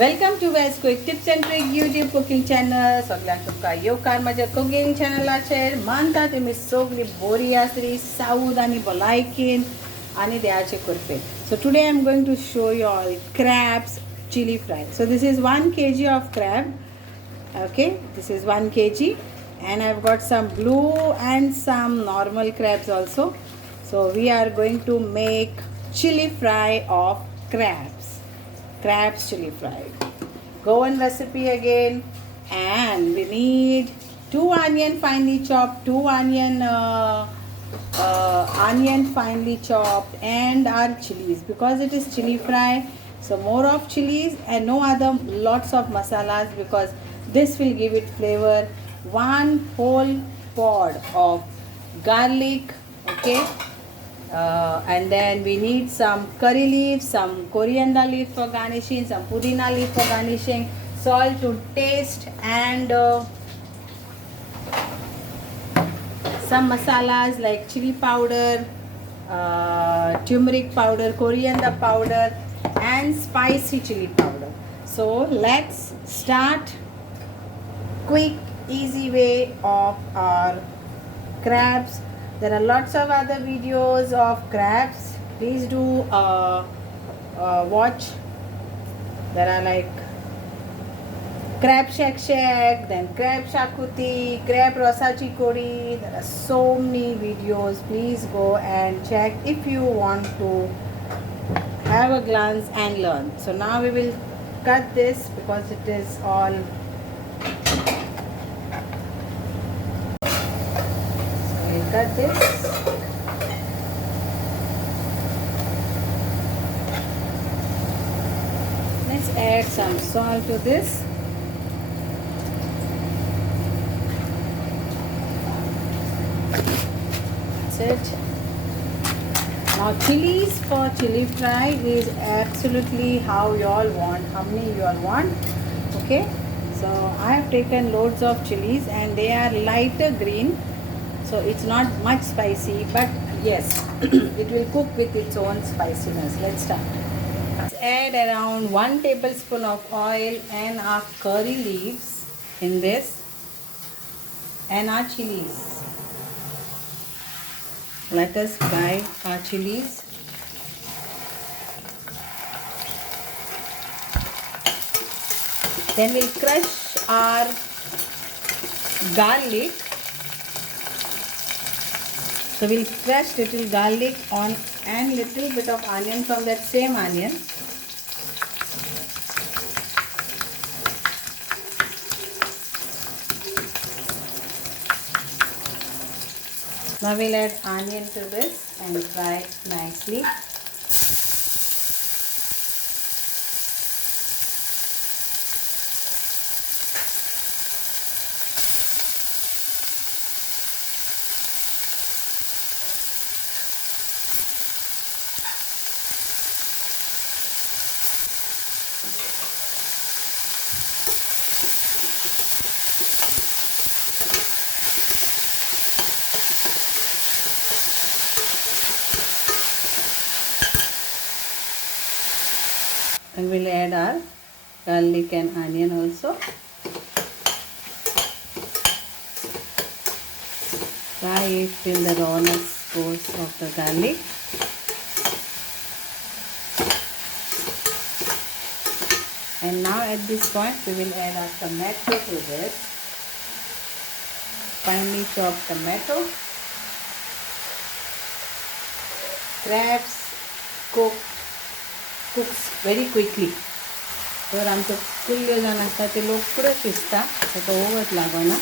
Welcome to West Quick Tips and Tricks YouTube cooking channel. सगळ्यांक तुमका येवकार माझ्या कुकिंग चॅनलाचेर मानता तुमी सगळी बरी आसली साऊद आणि भलायकीन आणि देवाचे कृपेन. So today I am going to show you all crabs chili fry. So this is 1 kg of crab. Okay, this is 1 kg and I've got some blue and some normal crabs also. So we are going to make chili fry of crabs chili fry. Goan recipe again, and we need 2 onion finely chopped, 2 onion finely chopped, and our chilies because it is chili fry. So more of chilies and no other lots of masalas because this will give it flavor. 1 whole pod of garlic. Okay. And then we need some curry leaves, some coriander leaf for garnishing, some pudina leaf for garnishing, salt to taste, and some masalas like chili powder, turmeric powder, coriander powder, and spicy chili powder. So let's start. Quick, easy way of our crabs. There are lots of other videos of crabs. Please do watch. There are like crab shak, then crab shakuti, crab rosachi kori. There are so many videos. Please go and check if you want to have a glance and learn. So now we will cut this because it is all. Cut this. Let's add some salt to this. That's it. Now chilies for chili fry is absolutely how you all want, how many you all want. Okay, so I have taken loads of chilies and they are lighter green. So it's not much spicy, but yes, it will cook with its own spiciness. Let's start. Let's add around 1 tablespoon of oil and our curry leaves in this and our chilies. Let us fry our chilies. Then we'll crush our garlic. So we'll crush little garlic on and little bit of onion from that same onion. Now we'll add onion to this and fry nicely. And we'll add our garlic and onion also. Fry it till the rawness goes of the garlic. And now at this point we will add our tomato to this. Finely chopped tomato. Crabs cooks very quickly. तर आमचं कुल्ल्यो जाण आसता ते लोक पुढे शिजता ताका ओगत लागना.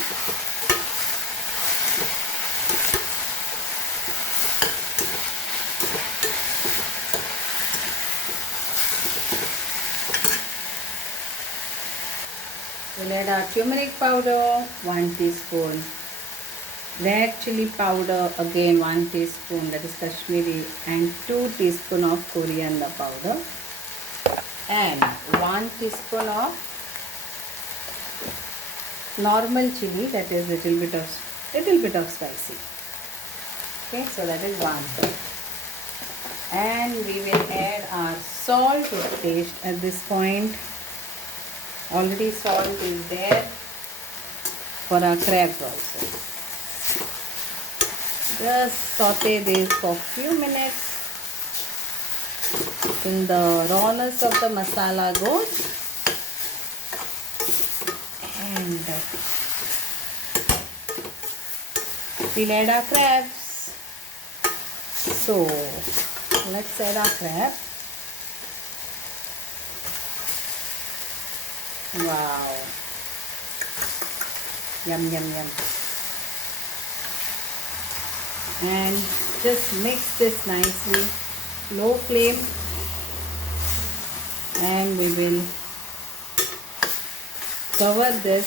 We'll add our turmeric powder 1 teaspoon, red chili powder again 1 teaspoon, that is Kashmiri, and 2 teaspoon of coriander powder, and 1 teaspoon of normal chili, that is little bit of spicy. Okay, so that is 1. And we will add our salt to taste at this point. Already salt is there for our crabs also. Just saute this for a few minutes till the rawness of the masala goes, and we'll add our crabs. So let's add our crab. Wow, yum yum yum. And just mix this nicely, low flame, and we will cover this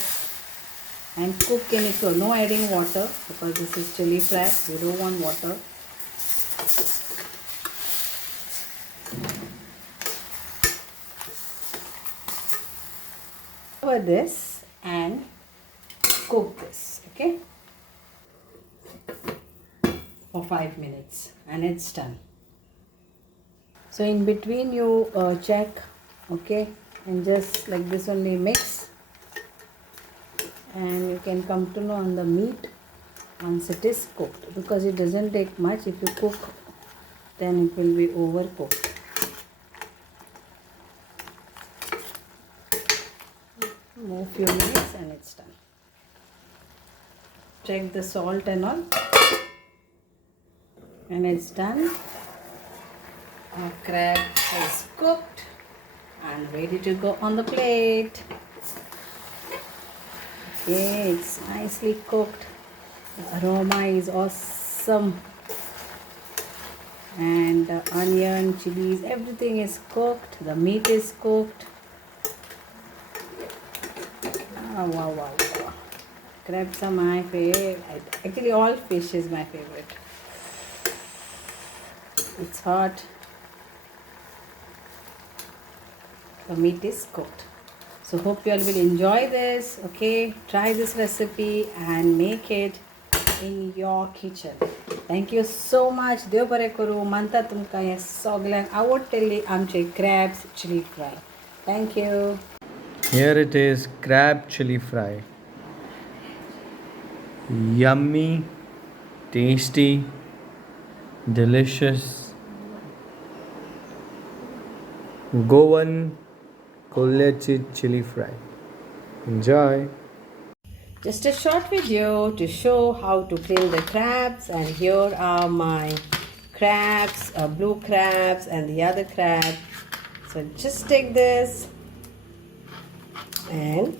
and cook in it. So no adding water because this is chili fry, we don't want water. Cover this and cook this, okay, for 5 minutes, and it's done. So in between you check, okay, and just like this only mix, and you can come to know on the meat once it is cooked, because it doesn't take much. If you cook, then it will be overcooked. More few minutes and it's done. Check the salt and all, and it's done. Our crab is cooked and ready to go on the plate. Okay, it's nicely cooked. The aroma is awesome, and the onion, chilies, everything is cooked. The meat is cooked. Oh, wow, wow, wow. Crabs are my favorite. Actually, all fish is my favorite. It's hot. The meat is cooked. So hope you all will enjoy this. Okay, try this recipe and make it in your kitchen. Thank you so much. देव बरें करूं. मानता तुमकां हें सगळ्यांक आवडटली आमचे crabs chili fry. Thank you. Here it is, crab chili fry. Yummy, tasty, delicious. Goan Kurlyo chili fry. Enjoy. Just a short video to show how to clean the crabs, and here are my crabs, blue crabs and the other crab. So just take this and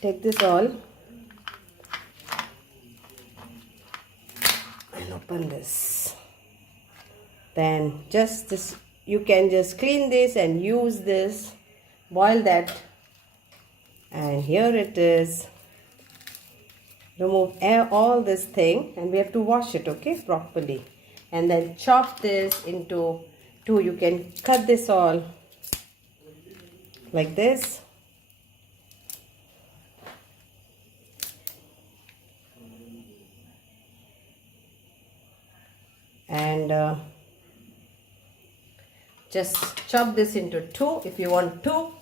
take this all and open this. Then just this, you can just clean this and use this, boil that, and here it is. Remove all this thing, and we have to wash it, okay, properly, and then chop this into two. You can cut this all like this, and just chop this into two if you want two.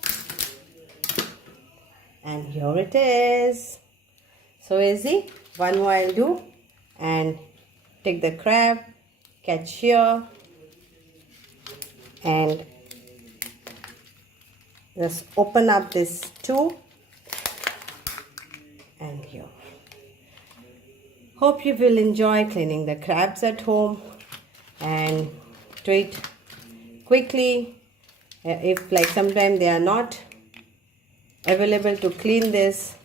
And here it is. So easy. One more I'll do, and take the crab, catch here, and just open up this two, and here. Hope you will enjoy cleaning the crabs at home and do it quickly. If like sometimes they are not available to clean this,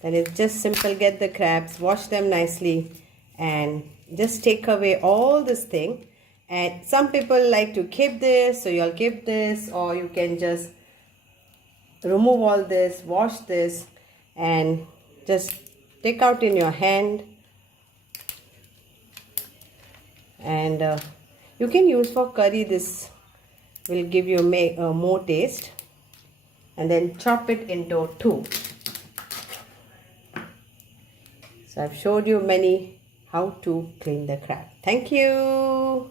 then it's just simple. Get the crabs, wash them nicely, and just take away all this thing. And some people like to keep this, so you'll keep this, or you can just remove all this, wash this, and just take out in your hand. And you can use for curry. This will give you more taste. And then chop it into two. So I've showed you how to clean the crab. Thank you.